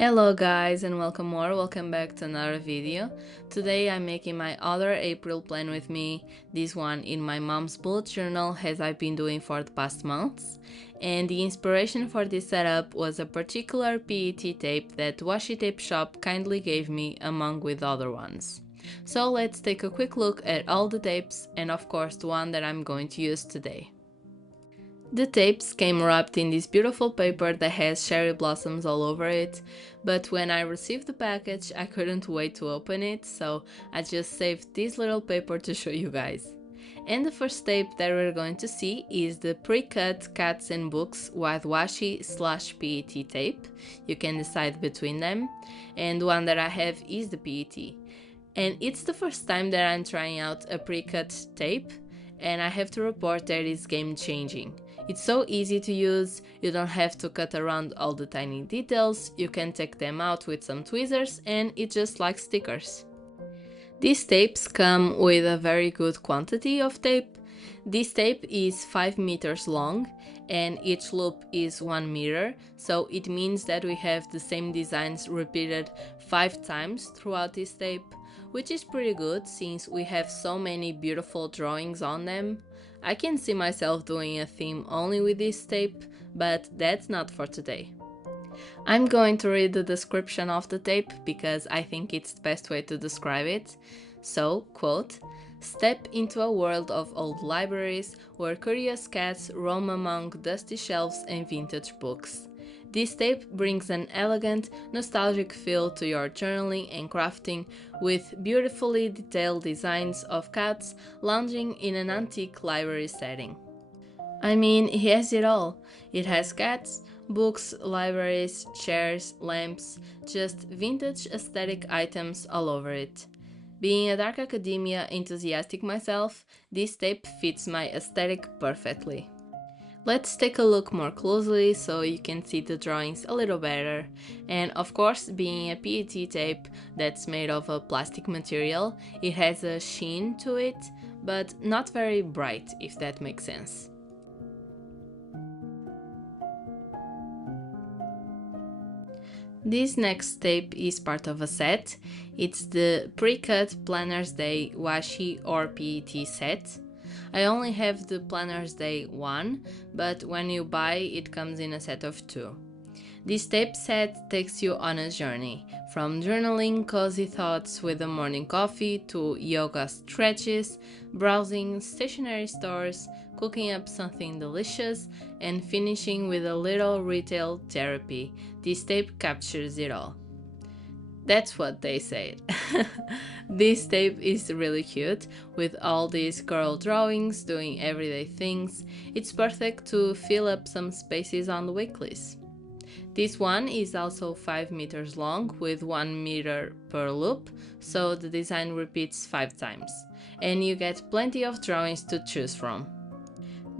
Hello guys and welcome back to another video. Today I'm making my other April plan with me, this one in my mom's bullet journal as I've been doing for the past months. And the inspiration for this setup was a particular PET tape that Washi Tape shop kindly gave me among with other ones. So let's take a quick look at all the tapes and of course the one that I'm going to use today. The tapes came wrapped in this beautiful paper that has cherry blossoms all over it, but when I received the package I couldn't wait to open it, so I just saved this little paper to show you guys. And the first tape that we're going to see is the pre-cut Cats and Books White Washi / PET tape. You can decide between them, and the one that I have is the PET. And it's the first time that I'm trying out a pre-cut tape, and I have to report that it's game-changing. It's so easy to use, you don't have to cut around all the tiny details, you can take them out with some tweezers and it's just like stickers. These tapes come with a very good quantity of tape. This tape is 5 meters long and each loop is 1 meter, so it means that we have the same designs repeated 5 times throughout this tape, which is pretty good since we have so many beautiful drawings on them. I can see myself doing a theme only with this tape, but that's not for today. I'm going to read the description of the tape because I think it's the best way to describe it. So, quote, "Step into a world of old libraries where curious cats roam among dusty shelves and vintage books. This tape brings an elegant, nostalgic feel to your journaling and crafting with beautifully detailed designs of cats lounging in an antique library setting." I mean, it has it all. It has cats, books, libraries, chairs, lamps, just vintage aesthetic items all over it. Being a dark academia enthusiastic myself, this tape fits my aesthetic perfectly. Let's take a look more closely so you can see the drawings a little better. And of course, being a PET tape that's made of a plastic material, it has a sheen to it, but not very bright, if that makes sense. This next tape is part of a set. It's the Pre-Cut Planners Day Washi or PET set. I only have the Planners Day 1, but when you buy it comes in a set of 2. This tape set takes you on a journey, from journaling cozy thoughts with a morning coffee to yoga stretches, browsing stationery stores, cooking up something delicious, and finishing with a little retail therapy. This tape captures it all. That's what they said. This tape is really cute, with all these girl drawings doing everyday things. It's perfect to fill up some spaces on the weeklies. This one is also 5 meters long with 1 meter per loop, so the design repeats 5 times, and you get plenty of drawings to choose from.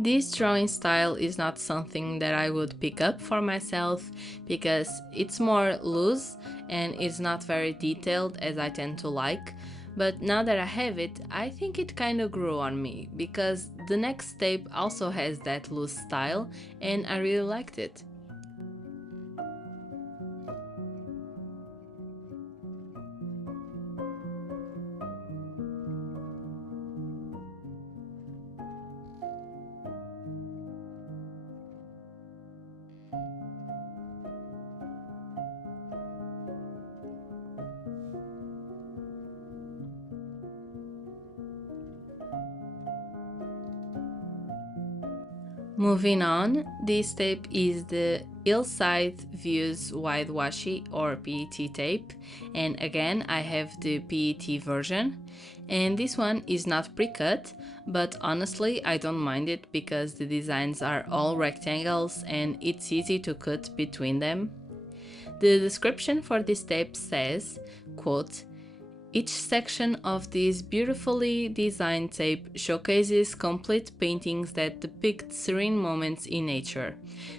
This drawing style is not something that I would pick up for myself because it's more loose and it's not very detailed as I tend to like, but now that I have it, I think it kinda grew on me because the next tape also has that loose style and I really liked it. Moving on, this tape is the Hillside Views Wide Washi or PET tape, and again I have the PET version, and this one is not pre-cut, but honestly I don't mind it because the designs are all rectangles and it's easy to cut between them. The description for this tape says, quote, "Each section of this beautifully designed tape showcases complete paintings that depict serene moments in nature,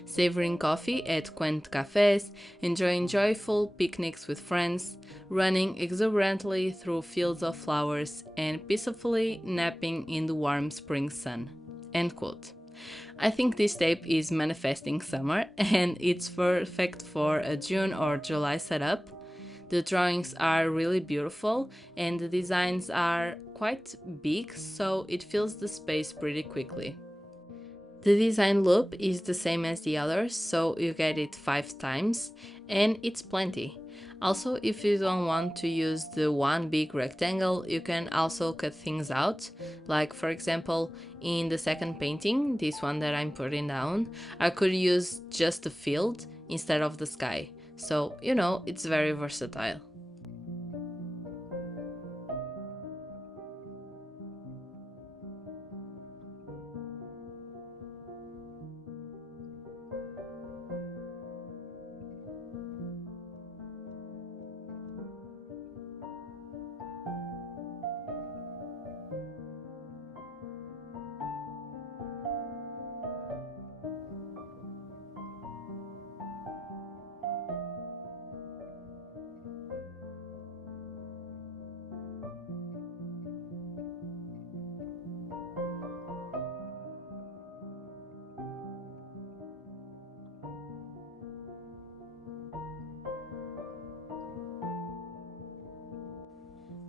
savoring coffee at quaint cafes, enjoying joyful picnics with friends, running exuberantly through fields of flowers, and peacefully napping in the warm spring sun." End quote. I think this tape is manifesting summer and it's perfect for a June or July setup. The drawings are really beautiful and the designs are quite big, so it fills the space pretty quickly. The design loop is the same as the others, so you get it 5 times, and it's plenty. Also, if you don't want to use the one big rectangle, you can also cut things out. Like for example, in the second painting, this one that I'm putting down, I could use just the field instead of the sky. So, you know, it's very versatile.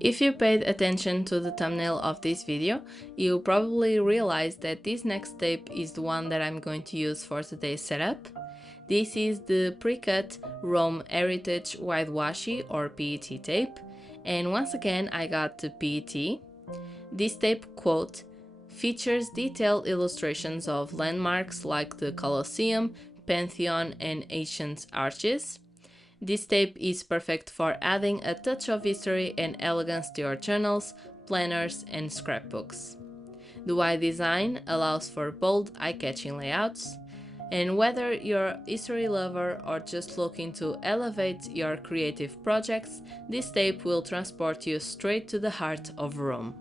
If you paid attention to the thumbnail of this video, you probably realized that this next tape is the one that I'm going to use for today's setup. This is the pre-cut Rome Heritage Wide Washi or PET tape, and once again I got the PET. This tape, quote, features detailed illustrations of landmarks like the Colosseum, Pantheon and ancient arches. This tape is perfect for adding a touch of history and elegance to your journals, planners, and scrapbooks. The wide design allows for bold, eye-catching layouts, and whether you're a history lover or just looking to elevate your creative projects, this tape will transport you straight to the heart of Rome.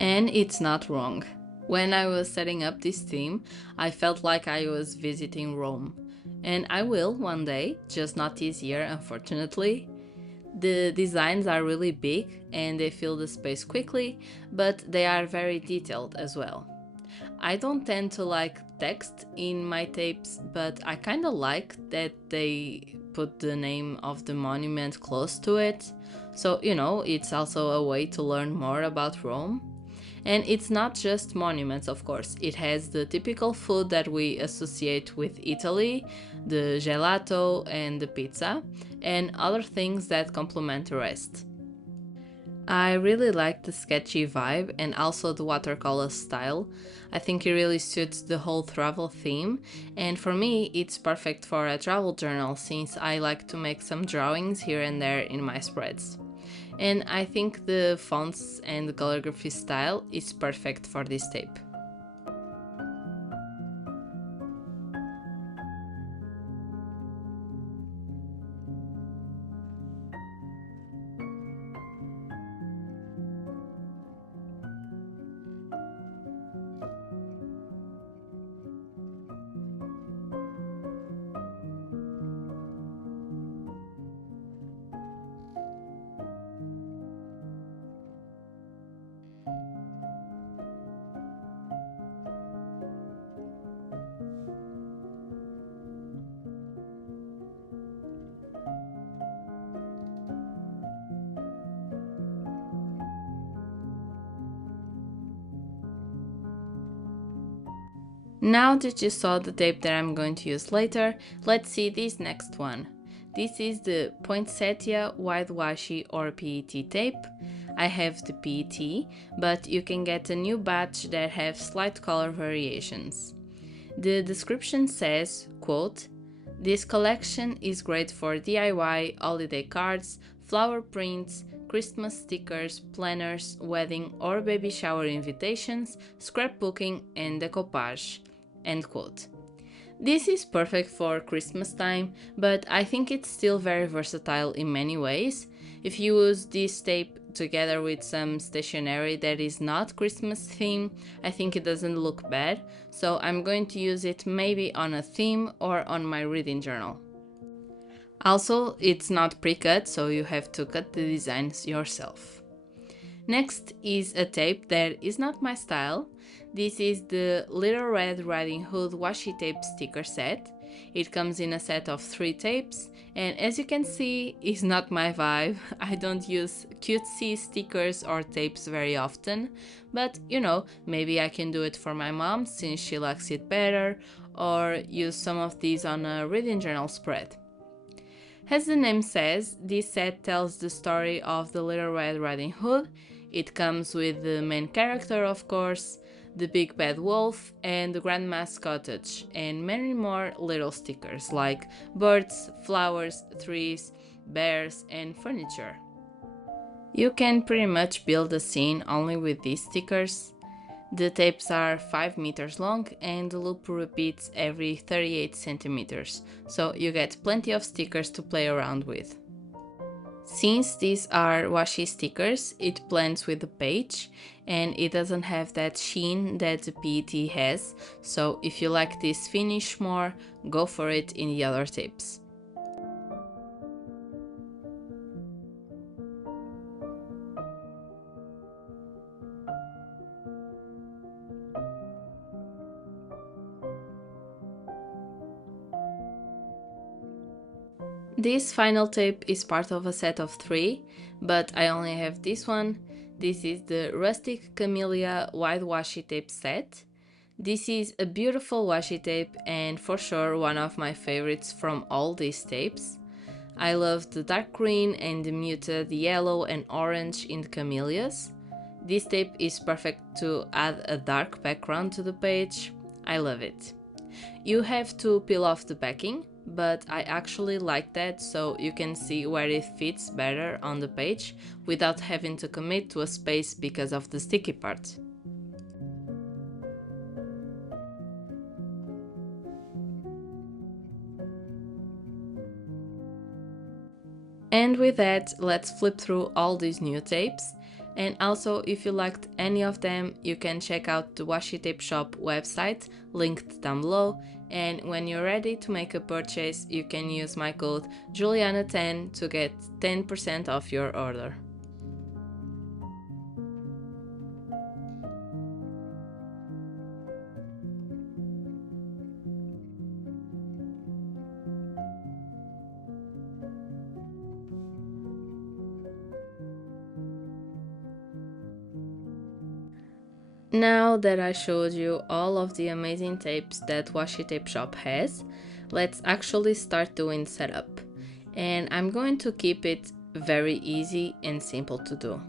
And it's not wrong. When I was setting up this theme, I felt like I was visiting Rome. And I will one day, just not this year, unfortunately. The designs are really big and they fill the space quickly, but they are very detailed as well. I don't tend to like text in my tapes, but I kinda like that they put the name of the monument close to it. So, you know, it's also a way to learn more about Rome. And it's not just monuments, of course. It has the typical food that we associate with Italy, the gelato and the pizza, and other things that complement the rest. I really like the sketchy vibe and also the watercolor style. I think it really suits the whole travel theme, and for me it's perfect for a travel journal since I like to make some drawings here and there in my spreads. And I think the fonts and the calligraphy style is perfect for this tape. Now that you saw the tape that I'm going to use later, let's see this next one. This is the Poinsettia Wide Washi or PET tape. I have the PET, but you can get a new batch that have slight color variations. The description says, quote, "This collection is great for DIY, holiday cards, flower prints, Christmas stickers, planners, wedding or baby shower invitations, scrapbooking and decoupage." End quote. This is perfect for Christmas time, but I think it's still very versatile in many ways. If you use this tape together with some stationery that is not Christmas theme, I think it doesn't look bad, so I'm going to use it maybe on a theme or on my reading journal. Also, it's not pre-cut, so you have to cut the designs yourself. Next is a tape that is not my style. This is the Little Red Riding Hood washi tape sticker set. It comes in a set of 3 tapes, and as you can see, it's not my vibe. I don't use cutesy stickers or tapes very often, but maybe I can do it for my mom since she likes it better, or use some of these on a reading journal spread. As the name says, this set tells the story of the Little Red Riding Hood. It comes with the main character, of course, the Big Bad Wolf, and the Grandma's Cottage, and many more little stickers like birds, flowers, trees, bears, and furniture. You can pretty much build a scene only with these stickers. The tapes are 5 meters long and the loop repeats every 38 centimeters, so you get plenty of stickers to play around with. Since these are washi stickers, it blends with the page and it doesn't have that sheen that the PET has, so if you like this finish more, go for it in the other tapes. This final tape is part of a set of 3, but I only have this one. This is the Rustic Camellia Wide Washi Tape set. This is a beautiful washi tape and for sure one of my favorites from all these tapes. I love the dark green and the muted yellow and orange in the camellias. This tape is perfect to add a dark background to the page. I love it. You have to peel off the backing, but I actually like that so you can see where it fits better on the page without having to commit to a space because of the sticky part. And with that, let's flip through all these new tapes. And also, if you liked any of them, you can check out the Washi Tape Shop website, linked down below. And when you're ready to make a purchase, you can use my code Juliana10 to get 10% off your order. Now that I showed you all of the amazing tapes that Washi Tape Shop has, let's actually start doing setup. And I'm going to keep it very easy and simple to do.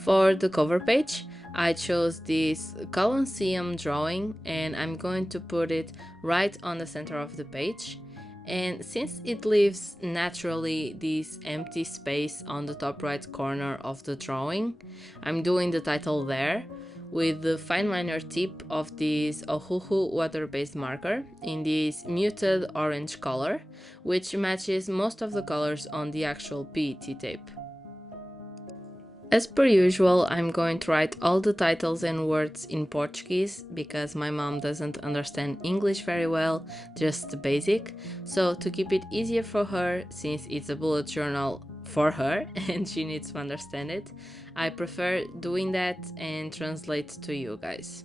For the cover page, I chose this Colosseum drawing and I'm going to put it right on the center of the page. And since it leaves naturally this empty space on the top right corner of the drawing, I'm doing the title there with the fine liner tip of this Ohuhu water-based marker in this muted orange color, which matches most of the colors on the actual PET tape. As per usual, I'm going to write all the titles and words in Portuguese because my mom doesn't understand English very well, just the basic. So to keep it easier for her, since it's a bullet journal for her and she needs to understand it, I prefer doing that and translate to you guys.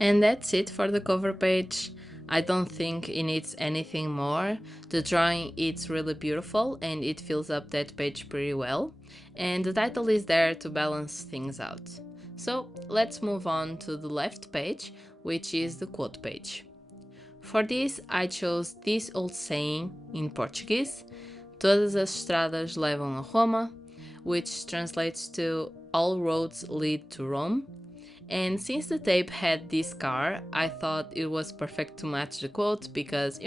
And that's it for the cover page. I don't think it needs anything more. The drawing is really beautiful and it fills up that page pretty well. And the title is there to balance things out. So let's move on to the left page, which is the quote page. For this, I chose this old saying in Portuguese, Todas as estradas levam a Roma, which translates to all roads lead to Rome. And since the tape had this car, I thought it was perfect to match the quote because,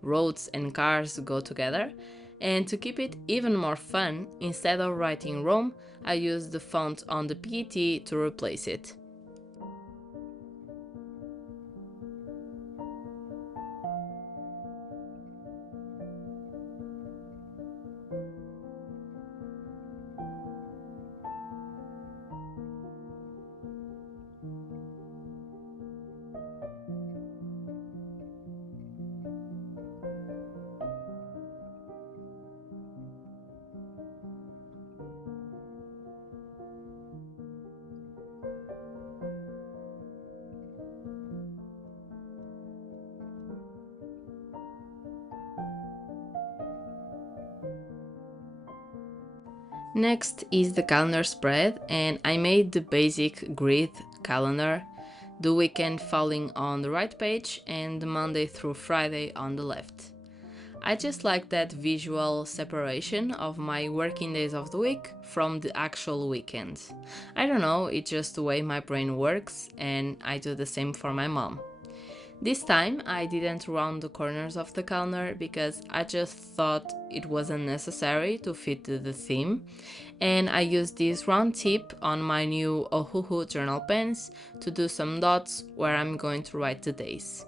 roads and cars go together. And to keep it even more fun, instead of writing Rome, I used the font on the PET to replace it. Next is the calendar spread, and I made the basic grid calendar, the weekend falling on the right page and the Monday through Friday on the left. I just like that visual separation of my working days of the week from the actual weekend. I don't know, it's just the way my brain works, and I do the same for my mom. This time I didn't round the corners of the calendar because I just thought it wasn't necessary to fit the theme, and I used this round tip on my new Ohuhu journal pens to do some dots where I'm going to write the days.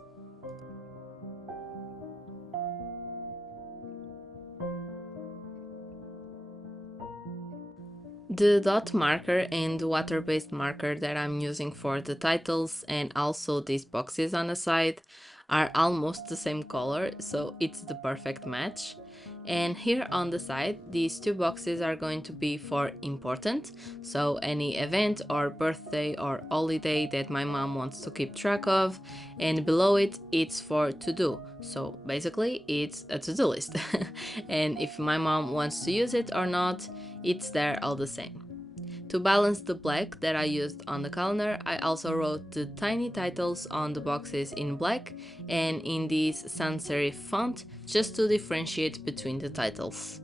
The dot marker and the water-based marker that I'm using for the titles and also these boxes on the side are almost the same color, so it's the perfect match. And here on the side, these two boxes are going to be for important, so any event or birthday or holiday that my mom wants to keep track of, and below it, it's for to do. So basically, it's a to-do list. And if my mom wants to use it or not, it's there all the same. To balance the black that I used on the calendar, I also wrote the tiny titles on the boxes in black and in this sans serif font just to differentiate between the titles.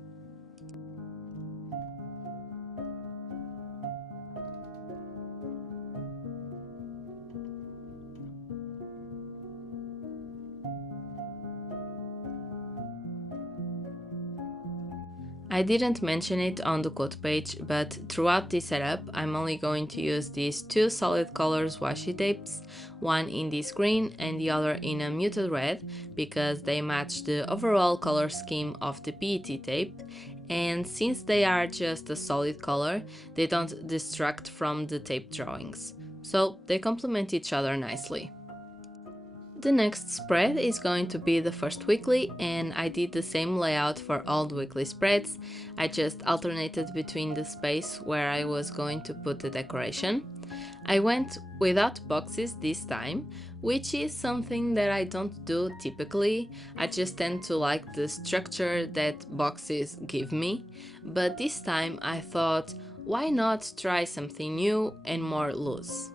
I didn't mention it on the quote page, but throughout this setup I'm only going to use these two solid colors washi tapes, one in this green and the other in a muted red, because they match the overall color scheme of the PET tape, and since they are just a solid color, they don't distract from the tape drawings, so they complement each other nicely. The next spread is going to be the first weekly, and I did the same layout for all the weekly spreads. I just alternated between the space where I was going to put the decoration. I went without boxes this time, which is something that I don't do typically. I just tend to like the structure that boxes give me, but this time I thought, why not try something new and more loose?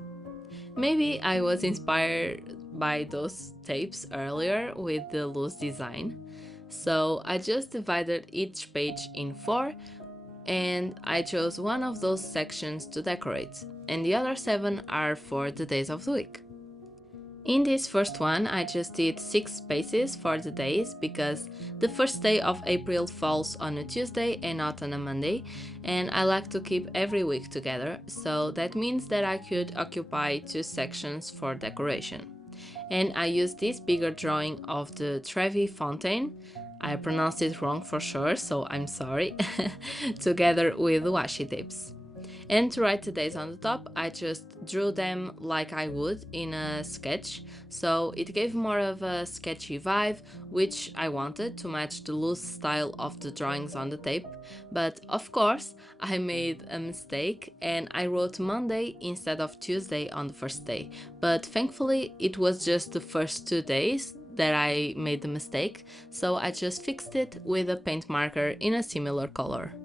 Maybe I was inspired by those tapes earlier with the loose design. So I just divided each page in four, and I chose one of those sections to decorate, and the other seven are for the days of the week. In this first one, I just did 6 spaces for the days because the first day of April falls on a Tuesday and not on a Monday, and I like to keep every week together, so that means that I could occupy 2 sections for decoration. And I used this bigger drawing of the Trevi Fountain, I pronounced it wrong for sure, so I'm sorry, together with the washi tapes. And to write the days on the top, I just drew them like I would in a sketch, so it gave more of a sketchy vibe, which I wanted to match the loose style of the drawings on the tape. But of course, I made a mistake and I wrote Monday instead of Tuesday on the first day. But thankfully, it was just the first 2 days that I made the mistake, so I just fixed it with a paint marker in a similar color.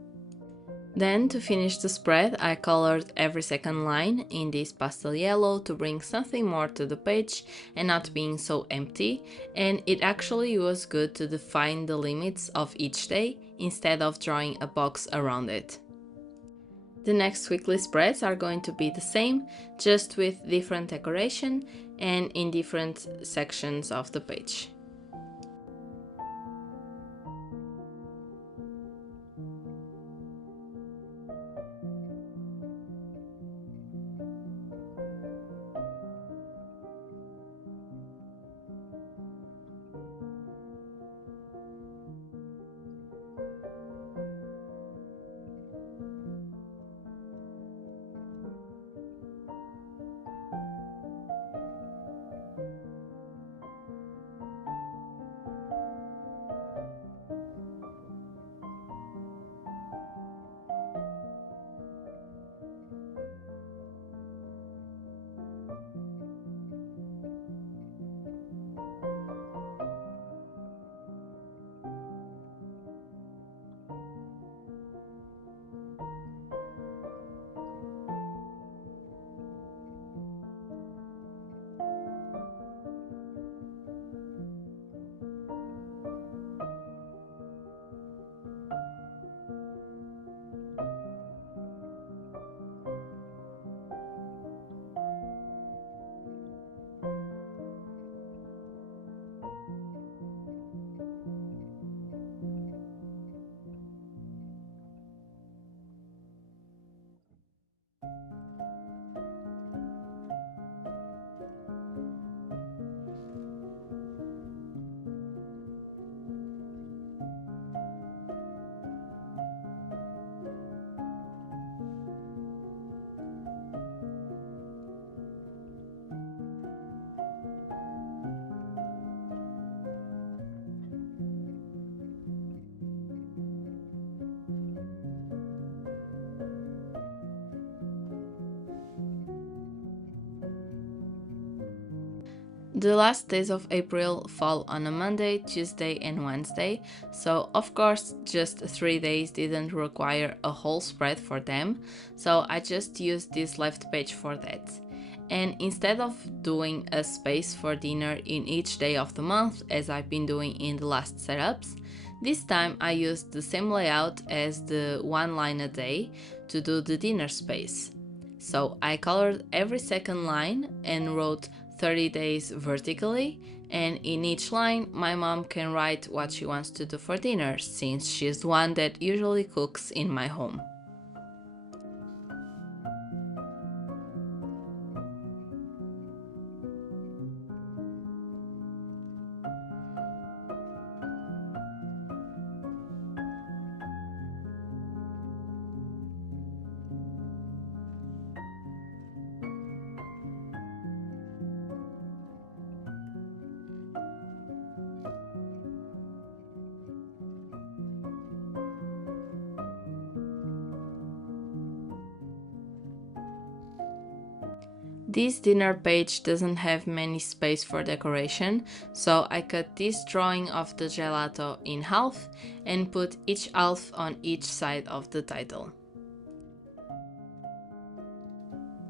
Then, to finish the spread, I colored every second line in this pastel yellow to bring something more to the page and not being so empty, and it actually was good to define the limits of each day instead of drawing a box around it. The next weekly spreads are going to be the same, just with different decoration and in different sections of the page. The last days of April fall on a Monday, Tuesday, and Wednesday, so of course just 3 days didn't require a whole spread for them, so I just used this left page for that. And instead of doing a space for dinner in each day of the month as I've been doing in the last setups, this time I used the same layout as the one line a day to do the dinner space. So I colored every second line and wrote 30 days vertically, and in each line my mom can write what she wants to do for dinner, since she's the one that usually cooks in my home. This dinner page doesn't have many space for decoration, so I cut this drawing of the gelato in half and put each half on each side of the title.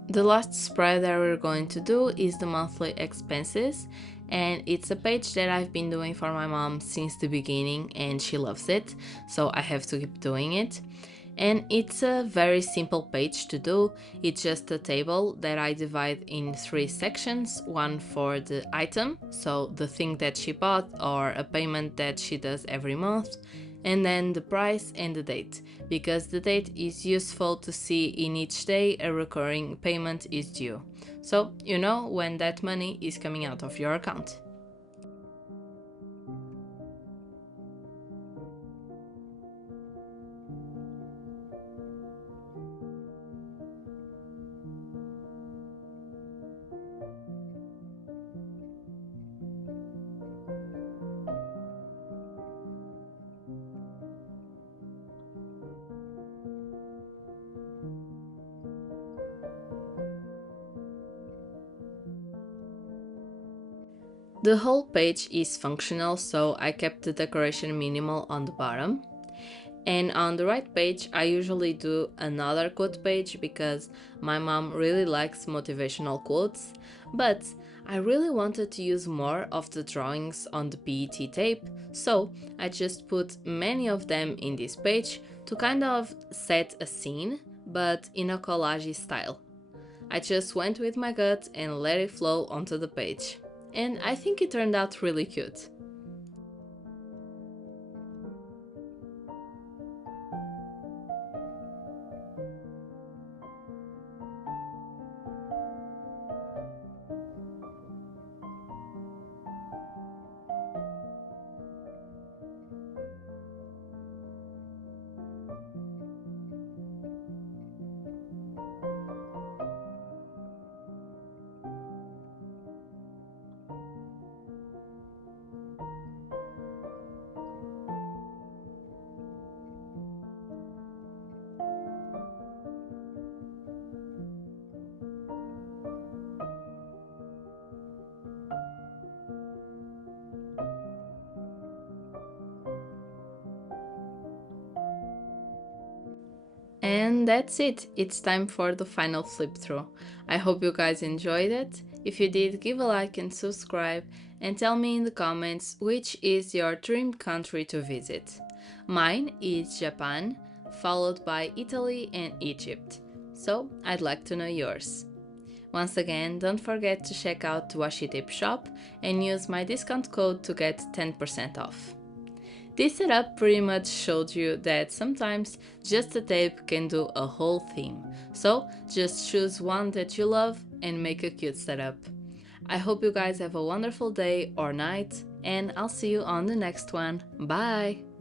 The last spread that we're going to do is the monthly expenses, and it's a page that I've been doing for my mom since the beginning and she loves it, so I have to keep doing it. And it's a very simple page to do. It's just a table that I divide in 3 sections, one for the item, so the thing that she bought or a payment that she does every month, and then the price and the date, because the date is useful to see in each day a recurring payment is due, so you know when that money is coming out of your account. The whole page is functional, so I kept the decoration minimal on the bottom. And on the right page, I usually do another quote page because my mom really likes motivational quotes, but I really wanted to use more of the drawings on the PET tape, so I just put many of them in this page to kind of set a scene, but in a collage style. I just went with my gut and let it flow onto the page. And I think it turned out really cute. And that's it, it's time for the final flip through. I hope you guys enjoyed it. If you did, give a like and subscribe, and tell me in the comments which is your dream country to visit. Mine is Japan, followed by Italy and Egypt, so I'd like to know yours. Once again, don't forget to check out the Washi Tape shop and use my discount code to get 10% off. This setup pretty much showed you that sometimes just a tape can do a whole theme, so just choose one that you love and make a cute setup. I hope you guys have a wonderful day or night, and I'll see you on the next one. Bye!